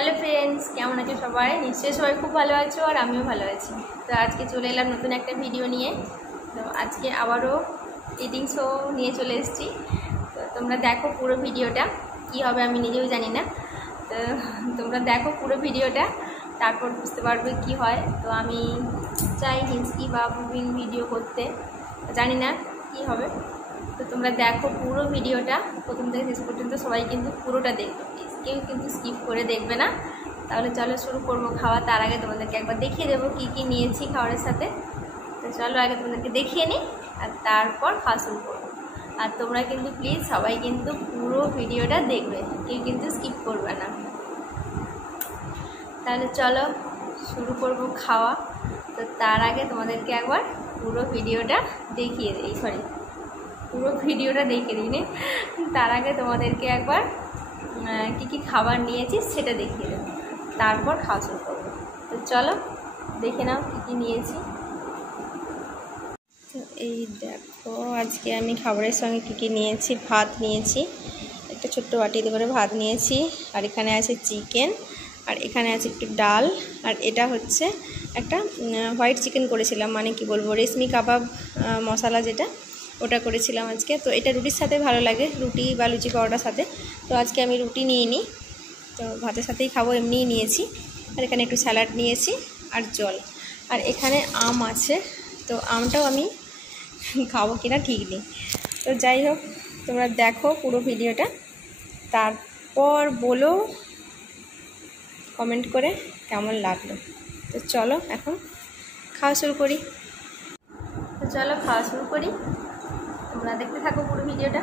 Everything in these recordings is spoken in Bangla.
হ্যালো ফ্রেন্ডস, কেমন আছো সবাই? নিশ্চয়ই সবাই খুব ভালো আছো আর আমিও ভালো আছি। তো আজকে চলে এলাম নতুন একটা ভিডিও নিয়ে। তো আজকে আবারও ইটিং শো নিয়ে চলে এসেছি। তো তোমরা দেখো পুরো ভিডিওটা, কী হবে আমি নিজেও জানি না। তো তোমরা দেখো পুরো ভিডিওটা, তারপর বুঝতে পারবে কি হয়। তো আমি চাই হিন্সকি বা মুভিং ভিডিও করতে, জানি না কি হবে। তো তোমরা দেখো পুরো ভিডিওটা প্রথম থেকে শেষ পর্যন্ত, সবাই কিন্তু পুরোটা দেখবে, কেউ কিন্তু স্কিপ করে দেখবে না। তাহলে চলো শুরু করবো খাওয়া। তার আগে তোমাদেরকে একবার দেখিয়ে দেবো কী কী নিয়েছি খাবারের সাথে। তো চলো আগে তোমাদেরকে দেখিয়ে নিই আর তারপর খাওয়া শুরু করবো। আর তোমরা কিন্তু প্লিজ সবাই কিন্তু পুরো ভিডিওটা দেখবে, কেউ কিন্তু স্কিপ করবে না। তাহলে চলো শুরু করবো খাওয়া। তো তার আগে তোমাদেরকে একবার পুরো ভিডিওটা দেখিয়ে দিই, পুরো ভিডিওটা দেখে দিই। তার আগে তোমাদেরকে একবার কী কী খাবার নিয়েছি সেটা দেখিয়ে দেবো, তারপর খাওয়া শুরু করবো। তো চলো দেখে নাও কী কী নিয়েছি। তো এই দেখো আজকে আমি খাবারের সঙ্গে কী কী নিয়েছি। ভাত নিয়েছি, একটা ছোট্ট বাটিতে করে ভাত নিয়েছি, আর এখানে আছে চিকেন, আর এখানে আছে একটু ডাল, আর এটা হচ্ছে একটা হোয়াইট চিকেন করেছিলাম, মানে কি বলবো, রেশমি কাবাব মশলা যেটা, ওটা করেছিলাম আজকে। তো এটা রুটির সাথে ভালো লাগে, রুটি বা লুচি পাউডার সাথে। তো আজকে আমি রুটি নিয়ে নিই, তো ভাতের সাথেই খাবো, এমনিই নিয়েছি। আর এখানে একটু স্যালাড নিয়েছি আর জল, আর এখানে আম আছে। তো আমটাও আমি খাবো কিনা ঠিক নেই। তো যাই হোক, তোমরা দেখো পুরো ভিডিওটা, তারপর বলো কমেন্ট করে কেমন লাগলো। তো চলো এখন খাওয়া শুরু করি। তো চলো খাওয়া শুরু করি, তোমরা দেখতে থাকো পুরো ভিডিওটা।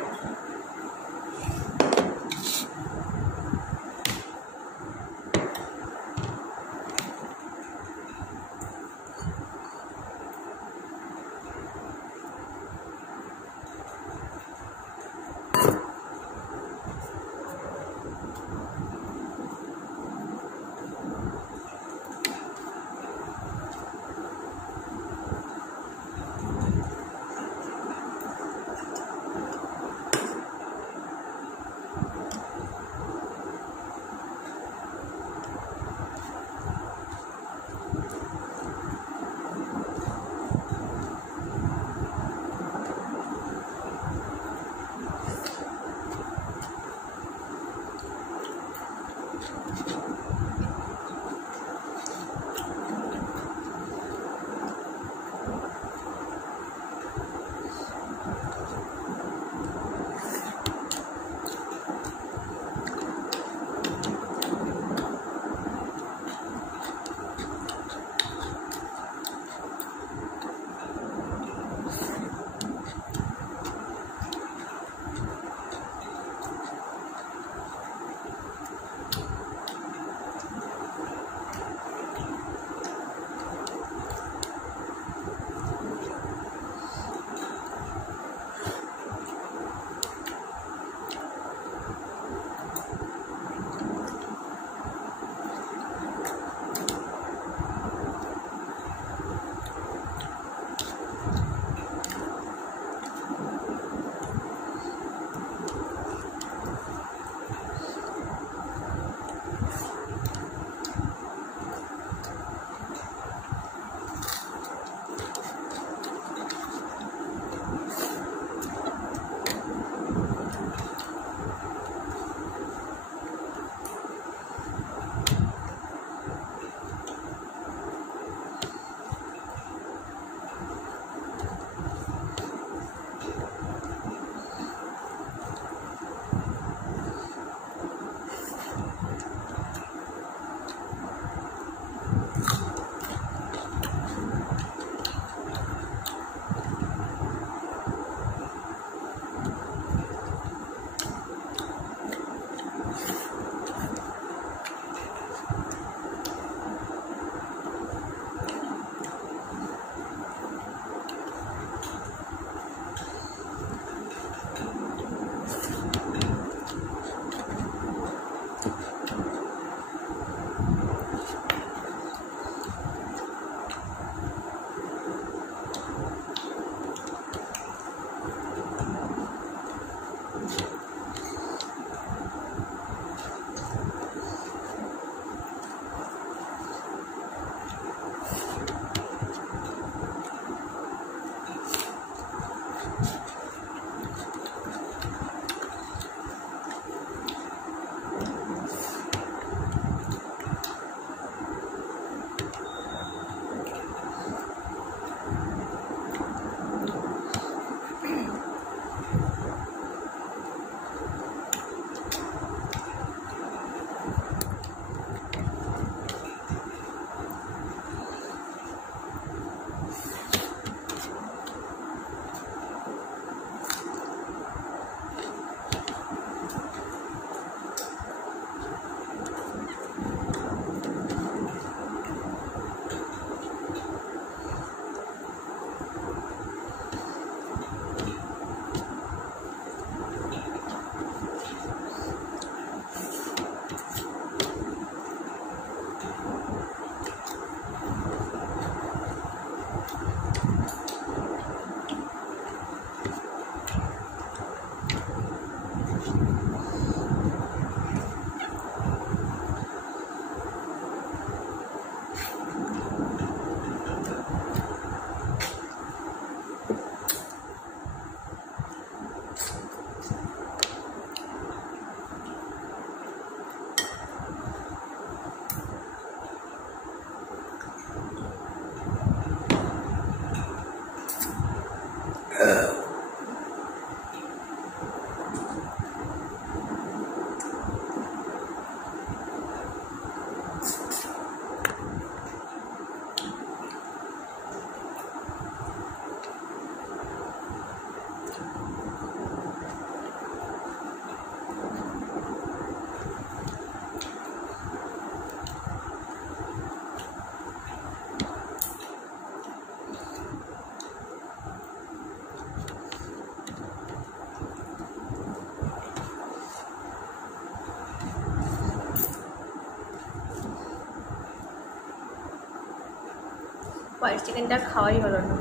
হোয়াইট চিকেনটা খাওয়াই হলো না,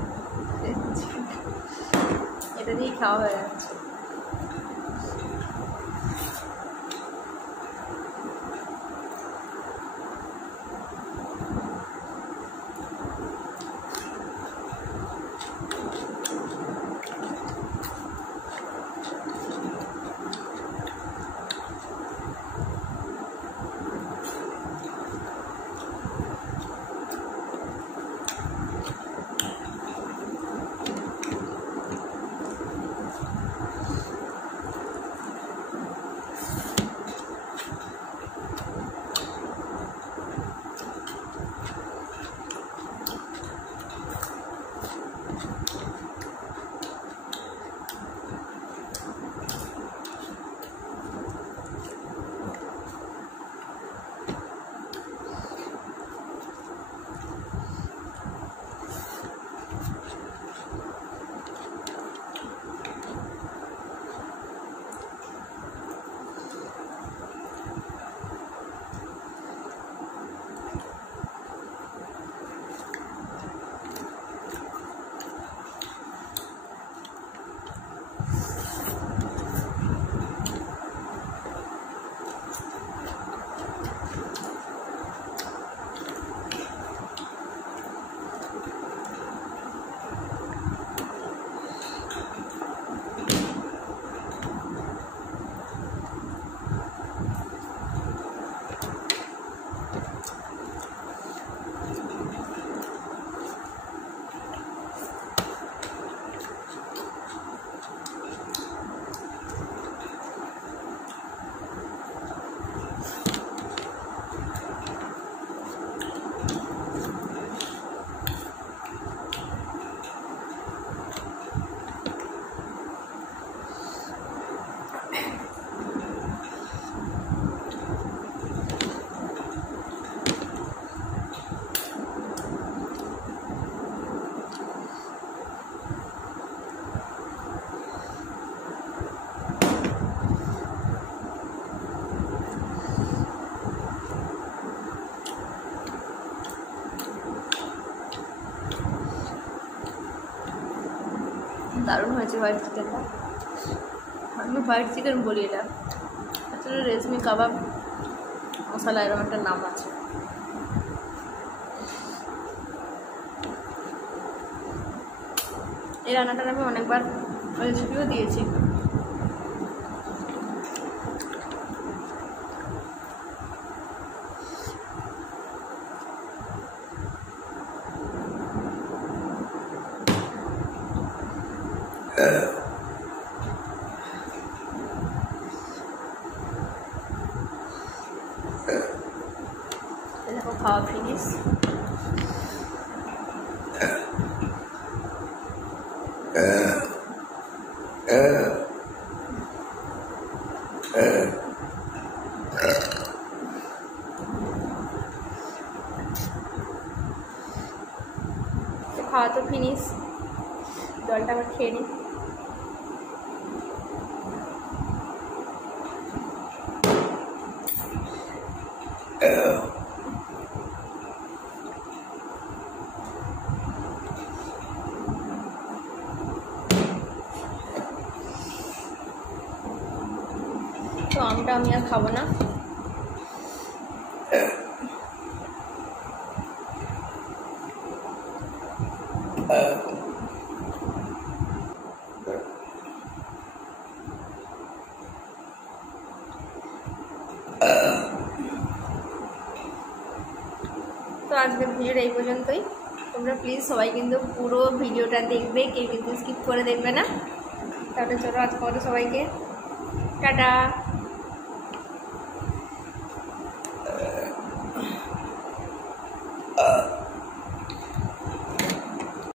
এটা দিয়েই খাওয়া হয়ে যাচ্ছে। দারুণ হয়েছে হোয়াইট চিকেনটা। আমি হোয়াইট চিকেন বলি এটা, আসলে রেশমি কাবাব মশলা এরকম একটা নাম আছে। এই রান্নাটার আমি অনেকবার রেসিপিও দিয়েছি। দেখো খাওয়া ফিনিশ। খাওয়া তো ফিনিশ, জলটা আবার খেয়ে নিই। তো আমটা আমি আর খাবো না। তো আজকের ভিডিওটা এই পর্যন্তই। তোমরা প্লিজ সবাই কিন্তু পুরো ভিডিওটা দেখবে, কেউ কিন্তু স্কিপ করে দেখবে না। তাহলে চলো আজকে সবাইকে টাটা।